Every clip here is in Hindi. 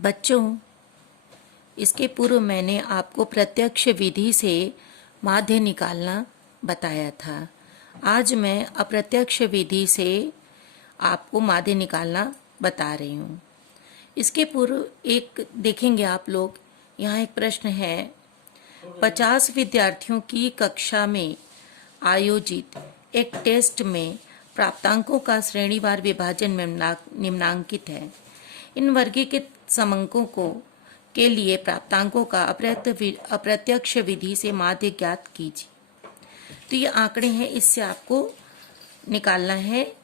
बच्चों, इसके पूर्व मैंने आपको प्रत्यक्ष विधि से माध्य निकालना बताया था। आज मैं अप्रत्यक्ष विधि से आपको माध्य निकालना बता रही हूँ। इसके पूर्व एक देखेंगे आप लोग, यहाँ एक प्रश्न है। 50 विद्यार्थियों की कक्षा में आयोजित एक टेस्ट में प्राप्तांकों का श्रेणीवार विभाजन निम्नांकित है। इन वर्गीकृत समंकों के लिए प्राप्तांकों का अप्रत्यक्ष विधि से माध्य ज्ञात कीजिए। तो ये आंकड़े हैं, इससे आपको निकालना है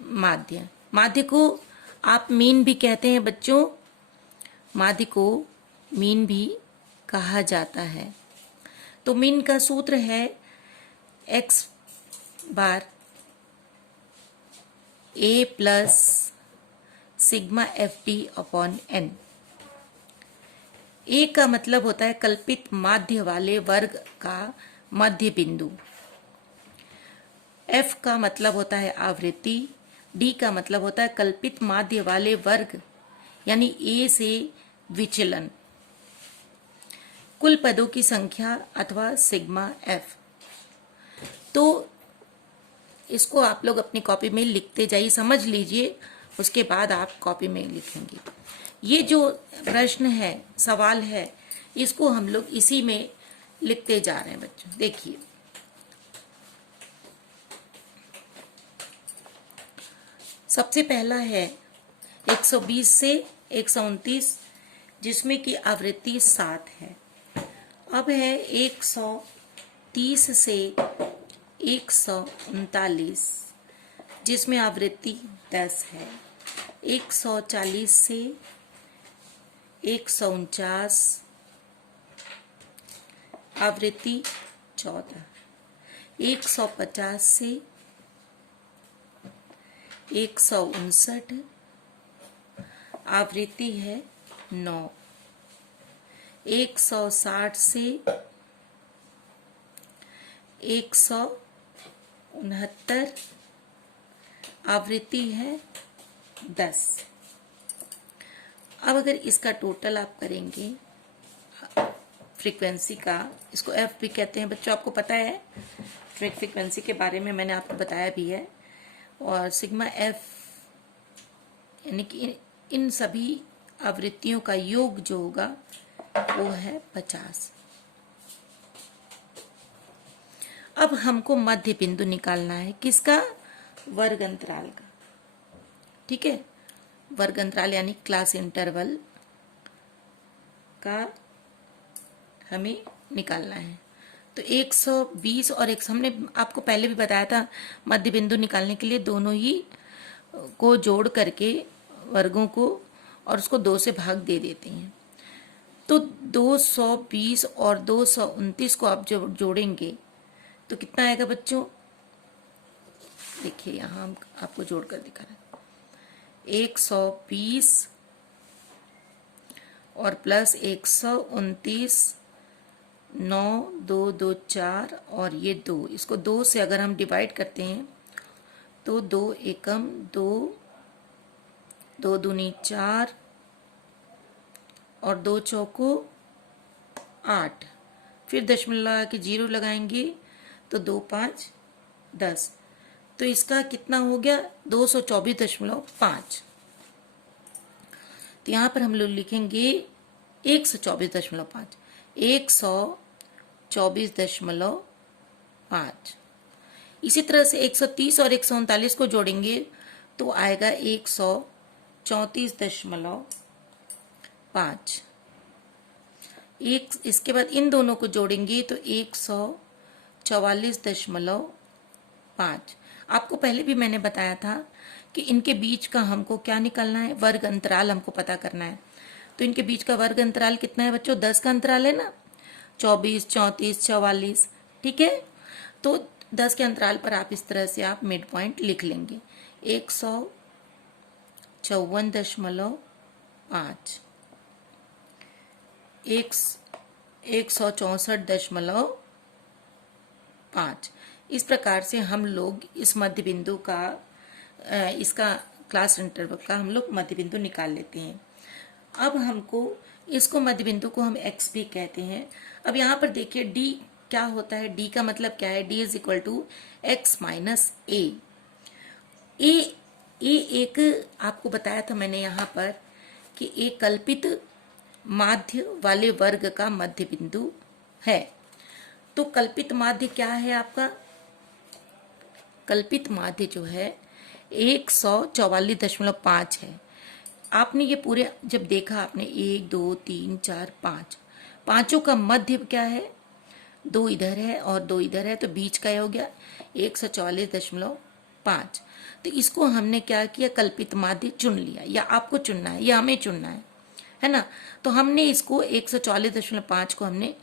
माध्य। माध्य को आप मीन भी कहते हैं बच्चों, माध्य को मीन भी कहा जाता है। तो मीन का सूत्र है x बार a plus sigma F T upon N. A का मतलब होता है कल्पित माध्य वाले वर्ग का मध्य बिंदु। एफ का मतलब होता है आवृत्ति। डी का मतलब होता है कल्पित माध्य वाले वर्ग यानी ए से विचलन। कुल पदों की संख्या अथवा सिग्मा एफ। तो इसको आप लोग अपनी कॉपी में लिखते जाइए, समझ लीजिए, उसके बाद आप कॉपी में लिखेंगे। ये जो प्रश्न है, सवाल है, इसको हम लोग इसी में लिखते जा रहे हैं बच्चों। देखिए, सबसे पहला है 120 से 129, जिसमें कि आवृत्ति 7 है। अब है 130 से 139, जिसमें आवृत्ति 10 है। 140 से 149, आवृत्ति 14। 150 से 159, आवृत्ति है 9। 160 से 169, आवृत्ति है 10। अब अगर इसका टोटल आप करेंगे फ्रीक्वेंसी का, इसको एफ भी कहते हैं बच्चों, आपको पता है, फ्रीक्वेंसी के बारे में मैंने आपको बताया भी है। और सिग्मा एफ यानी कि इन सभी आवृत्तियों का योग जो होगा वो है 50। अब हमको मध्य बिंदु निकालना है, किसका? वर्ग अंतराल का। ठीक है, वर्ग अंतराल यानी क्लास इंटरवल का हमें निकालना है। तो 120 और हमने आपको पहले भी बताया था, मध्य बिंदु निकालने के लिए दोनों ही को जोड़ करके वर्गों को और उसको 2 से भाग दे देते हैं। तो 220 और 229 को आप जब जोड़ेंगे तो कितना आएगा बच्चों? देखिए, यहाँ हम आपको जोड़कर दिखा रहे हैं। 120 और प्लस 129, 9, 2, 2, 4 और ये 2, इसको 2 से अगर हम डिवाइड करते हैं तो 2 एकम 2, 2 दूनी 4 और 2 चौको 8। फिर दशमलव लगा के 0 लगाएंगे तो 2, 5, 10। तो इसका कितना हो गया? 224.5। तो यहाँ पर हम लोग लिखेंगे 124.5, 124.5। इसी तरह से 130 और 139 को जोड़ेंगे तो आएगा 134.5। इसके बाद इन दोनों को जोड़ेंगे तो 144.5। आपको पहले भी मैंने बताया था कि इनके बीच का हमको क्या निकालना है? वर्ग अंतराल हमको पता करना है। तो इनके बीच का वर्ग अंतराल कितना है बच्चों? 10 का अंतराल है ना, 24, 34, 44। ठीक है, तो 10 के अंतराल पर आप इस तरह से आप मिड पॉइंट लिख लेंगे, 154.5, 164.5। इस प्रकार से हम लोग इस मध्य बिंदु का, इसका क्लास इंटरवल का हम लोग मध्य बिंदु निकाल लेते हैं। अब हमको इसको मध्य बिंदु को हम x भी कहते हैं। अब यहाँ पर देखिए d क्या होता है, d का मतलब क्या है, d is equal to X minus A. A एक आपको बताया था मैंने यहाँ पर कि एक कल्पित माध्य वाले वर्ग का मध्य बिंदु है। तो कल्पित माध्य क्या है आपका, कल्पित माध्य जो है 144.5 है। आपने ये पूरे जब देखा आपने 1 2 3 4 5 पांचों का मध्य क्या है, 2 इधर है और 2 इधर है, तो बीच का हो गया 144.5। तो इसको हमने क्या किया, कल्पित माध्य चुन लिया, या आपको चुनना है या हमें चुनना है ना। तो हमने इसको 144.5 को हमने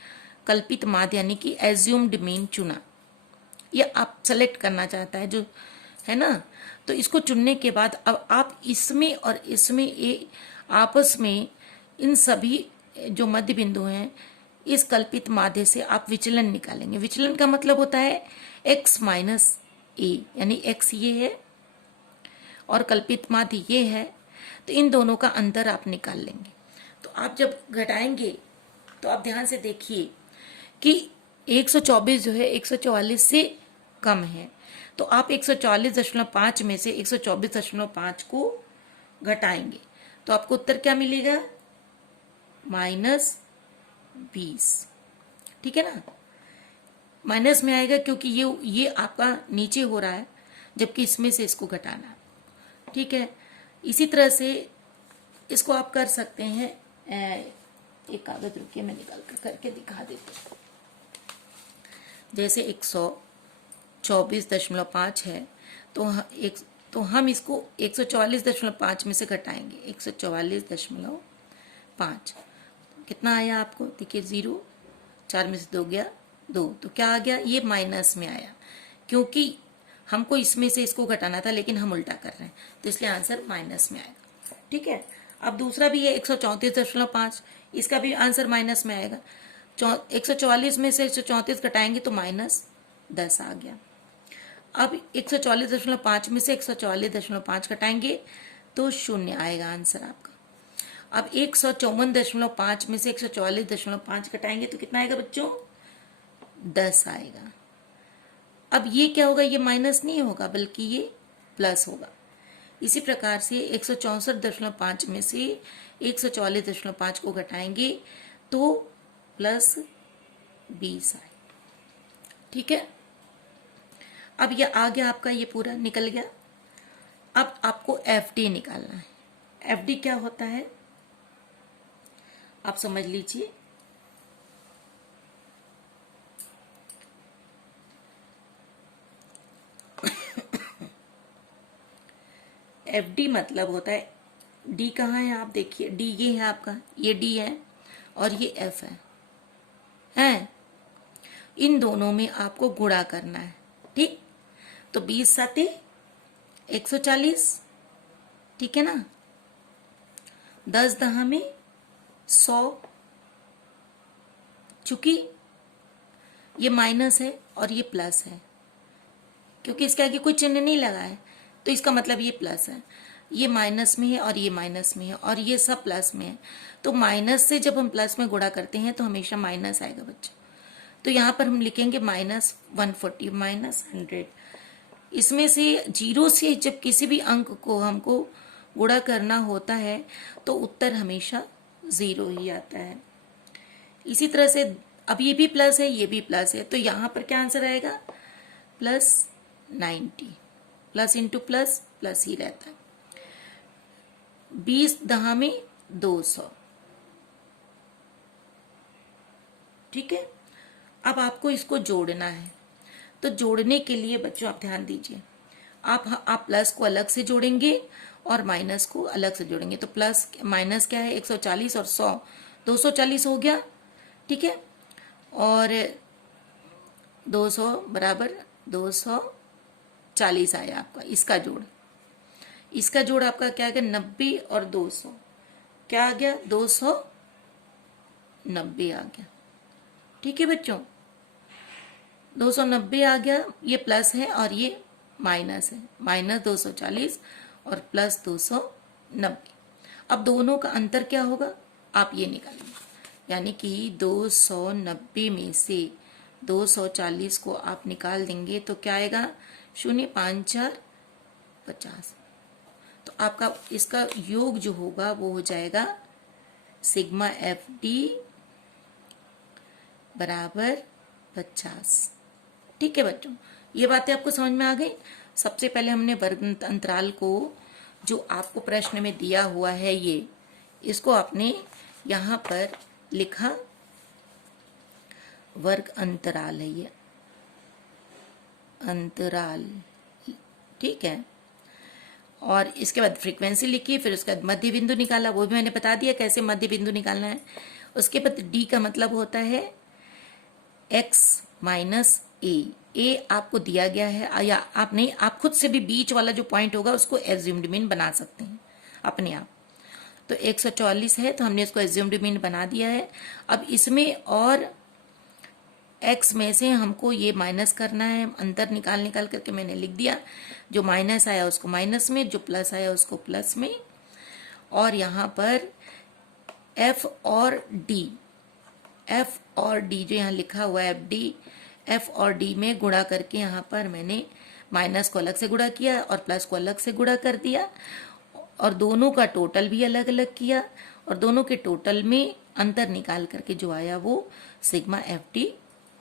कल्पित माध्य यानी कि एज्यूम्ड मीन चुना, या आप सेलेक्ट करना चाहता है जो है ना। तो इसको चुनने के बाद अब आप इसमें और इसमें आपस में इन सभी जो मध्य बिंदु हैं इस कल्पित माध्य से आप विचलन निकालेंगे। विचलन का मतलब होता है x माइनस ए, यानी x ये है और कल्पित माध्य ये है, तो इन दोनों का अंतर आप निकाल लेंगे। तो आप जब घटाएंगे तो आप ध्यान से देखिए कि 124 जो है 144 से कम है, तो आप 144.5 में से 124.5 को घटाएंगे तो आपको उत्तर क्या मिलेगा, -20। ठीक है ना, माइनस में आएगा क्योंकि ये आपका नीचे हो रहा है जबकि इसमें से इसको घटाना है। ठीक है, इसी तरह से इसको आप कर सकते हैं। एक कागज रुकिए मैं निकाल कर करके दिखा देती हूँ। जैसे 124.5 है तो हम इसको 144.5 में से घटाएंगे। 144.5 कितना आया आपको, देखिए 0, 4 में से 2 गया 2, तो क्या आ गया, ये माइनस में आया क्योंकि हमको इसमें से इसको घटाना था लेकिन हम उल्टा कर रहे हैं, तो इसलिए आंसर माइनस में आएगा। ठीक है, अब दूसरा भी है 134.5, इसका भी आंसर माइनस में आएगा। 144 में से 134 घटाएंगे तो -10 आ गया। अब 144.5 में से 144.5 घटाएंगे तो 0 आएगा आंसर आपका। अब 154.5 में से 144.5 घटाएंगे तो कितना आएगा बच्चों, 10 आएगा। अब ये क्या होगा, ये माइनस नहीं होगा बल्कि ये प्लस होगा। इसी प्रकार से 164.5 में से 144.5 को घटाएंगे तो +20 आए। ठीक है, अब ये आ गया आपका, ये पूरा निकल गया। अब आपको FD निकालना है। FD क्या होता है आप समझ लीजिए। FD मतलब होता है, D कहाँ है आप देखिए, D ये है आपका, ये D है और ये F है। इन दोनों में आपको गुणा करना है। ठीक, तो 20 साते 140, ठीक है ना, 10 दहा में 100, चूंकि ये माइनस है और ये प्लस है, क्योंकि इसके आगे कोई चिन्ह नहीं लगा है तो इसका मतलब ये प्लस है। ये माइनस में है और ये माइनस में है और ये सब प्लस में है, तो माइनस से जब हम प्लस में गुणा करते हैं तो हमेशा माइनस आएगा बच्चों। तो यहाँ पर हम लिखेंगे -140 -100। इसमें से 0 से जब किसी भी अंक को हमको गुणा करना होता है तो उत्तर हमेशा 0 ही आता है। इसी तरह से अब ये भी प्लस है, ये भी प्लस है, तो यहाँ पर क्या आंसर आएगा, +90। प्लस इंटू प्लस प्लस ही रहता है। 20 दहा में 200। ठीक है, अब आपको इसको जोड़ना है। तो जोड़ने के लिए बच्चों आप ध्यान दीजिए, आप प्लस को अलग से जोड़ेंगे और माइनस को अलग से जोड़ेंगे। तो प्लस माइनस क्या है, 140 और 100 240 हो गया। ठीक है, और 200 बराबर 240 आया आपका। इसका जोड़ आपका क्या आ गया, 90 और 200 क्या आ गया, 290 आ गया। ठीक है बच्चों, 290 आ गया। ये प्लस है और ये माइनस है, -240 और +290। अब दोनों का अंतर क्या होगा आप ये निकालिए, यानी कि 290 में से 240 को आप निकाल देंगे तो क्या आएगा, 0.54 50। तो आपका इसका योग जो होगा वो हो जाएगा सिग्मा एफ डी बराबर 50। ठीक है बच्चों, ये बातें आपको समझ में आ गई। सबसे पहले हमने वर्ग अंतराल को जो आपको प्रश्न में दिया हुआ है ये, इसको आपने यहाँ पर लिखा, वर्ग अंतराल है ये, अंतराल, ठीक है। और इसके बाद फ्रीक्वेंसी लिखी, फिर उसके बाद मध्य बिंदु निकाला, वो भी मैंने बता दिया कैसे मध्य बिंदु निकालना है। उसके बाद डी का मतलब होता है x माइनस ए आपको दिया गया है, या आप नहीं, आप खुद से भी बीच वाला जो पॉइंट होगा उसको एज्यूम्ड मीन बना सकते हैं अपने आप। तो 144 है तो हमने इसको एज्यूम्ड मीन बना दिया है। अब इसमें और x में से हमको ये माइनस करना है, अंतर निकाल करके मैंने लिख दिया, जो माइनस आया उसको माइनस में, जो प्लस आया उसको प्लस में। और यहाँ पर f और d जो यहाँ लिखा हुआ है f और d में गुणा करके यहाँ पर मैंने माइनस को अलग से गुणा किया और प्लस को अलग से गुणा कर दिया, और दोनों का टोटल भी अलग अलग किया, और दोनों के टोटल में अंतर निकाल करके जो आया वो सिग्मा एफ डी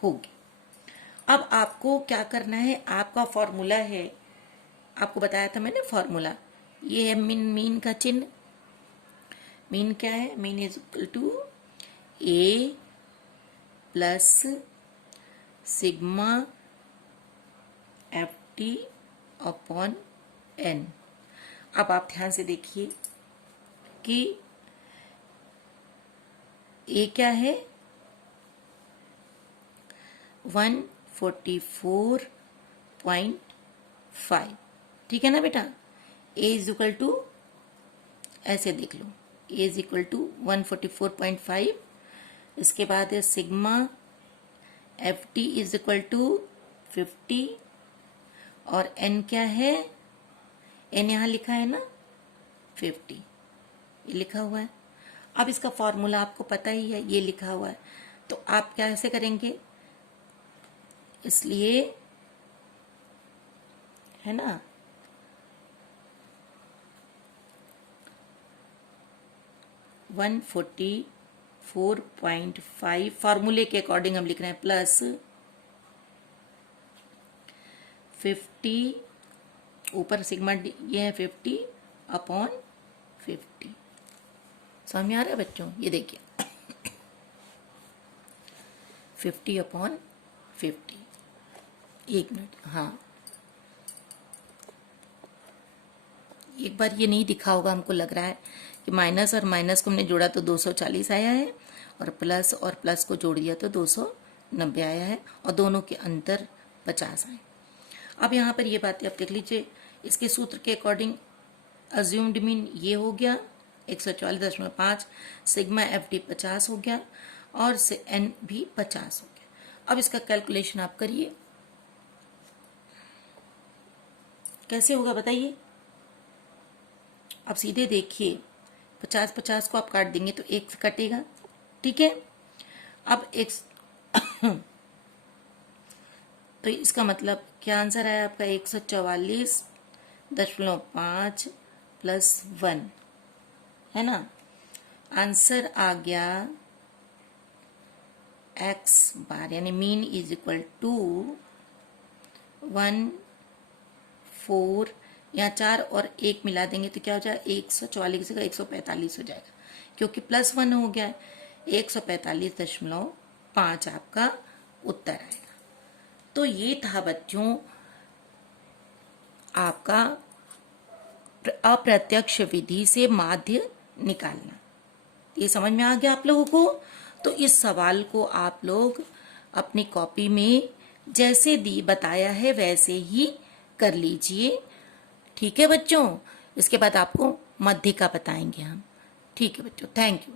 होगी। अब आपको क्या करना है, आपका फॉर्मूला है, आपको बताया था मैंने फॉर्मूला, ये है मीन का चिन्ह। मीन क्या है, mean is equal to A plus sigma F T upon N. अब आप ध्यान से देखिए कि ए क्या है, 144.5, ठीक है ना बेटा। ए इज इक्वल टू, ऐसे देख लो, ए इज इक्वल टू 144.5। इसके बाद है sigma F T is equal to 50, और एन क्या है, एन यहाँ लिखा है ना 50, ये लिखा हुआ है। अब इसका फॉर्मूला आपको पता ही है, ये लिखा हुआ है, तो आप कैसे करेंगे, इसलिए है ना, वन 144.5 फॉर्मूले के अकॉर्डिंग हम लिख रहे हैं, प्लस 50, ऊपर सिग्मा ये है 50 अपॉन 50। समझ में आ रहा है बच्चों, ये देखिए 50 अपॉन 50। एक मिनट, हाँ एक बार ये नहीं दिखा होगा, हमको लग रहा है कि माइनस और माइनस को हमने जोड़ा तो 240 आया है, और प्लस को जोड़ दिया तो 290 आया है, और दोनों के अंतर 50 आए। अब यहाँ पर ये बातें आप देख लीजिए, इसके सूत्र के अकॉर्डिंग अज्यूम्ड मीन ये हो गया 144.5, सिग्मा एफ डी 50 हो गया, और से एन भी 50 हो गया। अब इसका कैलकुलेशन आप करिए, कैसे होगा बताइए। अब सीधे देखिए, 50 को आप काट देंगे तो एक से कटेगा, ठीक है। अब एक तो इसका मतलब क्या आंसर आया आपका, 144.5 प्लस 1, है ना। आंसर आ गया x बार, यानी मीन इज इक्वल टू 14, यहाँ 4 और 1 मिला देंगे तो क्या हो जाएगा, 144 का 145 हो जाएगा, क्योंकि प्लस 1 हो गया है। 145.5 आपका उत्तर आएगा। तो ये था बच्चों आपका अप्रत्यक्ष विधि से माध्य निकालना। ये समझ में आ गया आप लोगों को। तो इस सवाल को आप लोग अपनी कॉपी में जैसे बताया है वैसे ही कर लीजिए, ठीक है बच्चों। इसके बाद आपको मध्य का बताएंगे हम, ठीक है बच्चों, थैंक यू।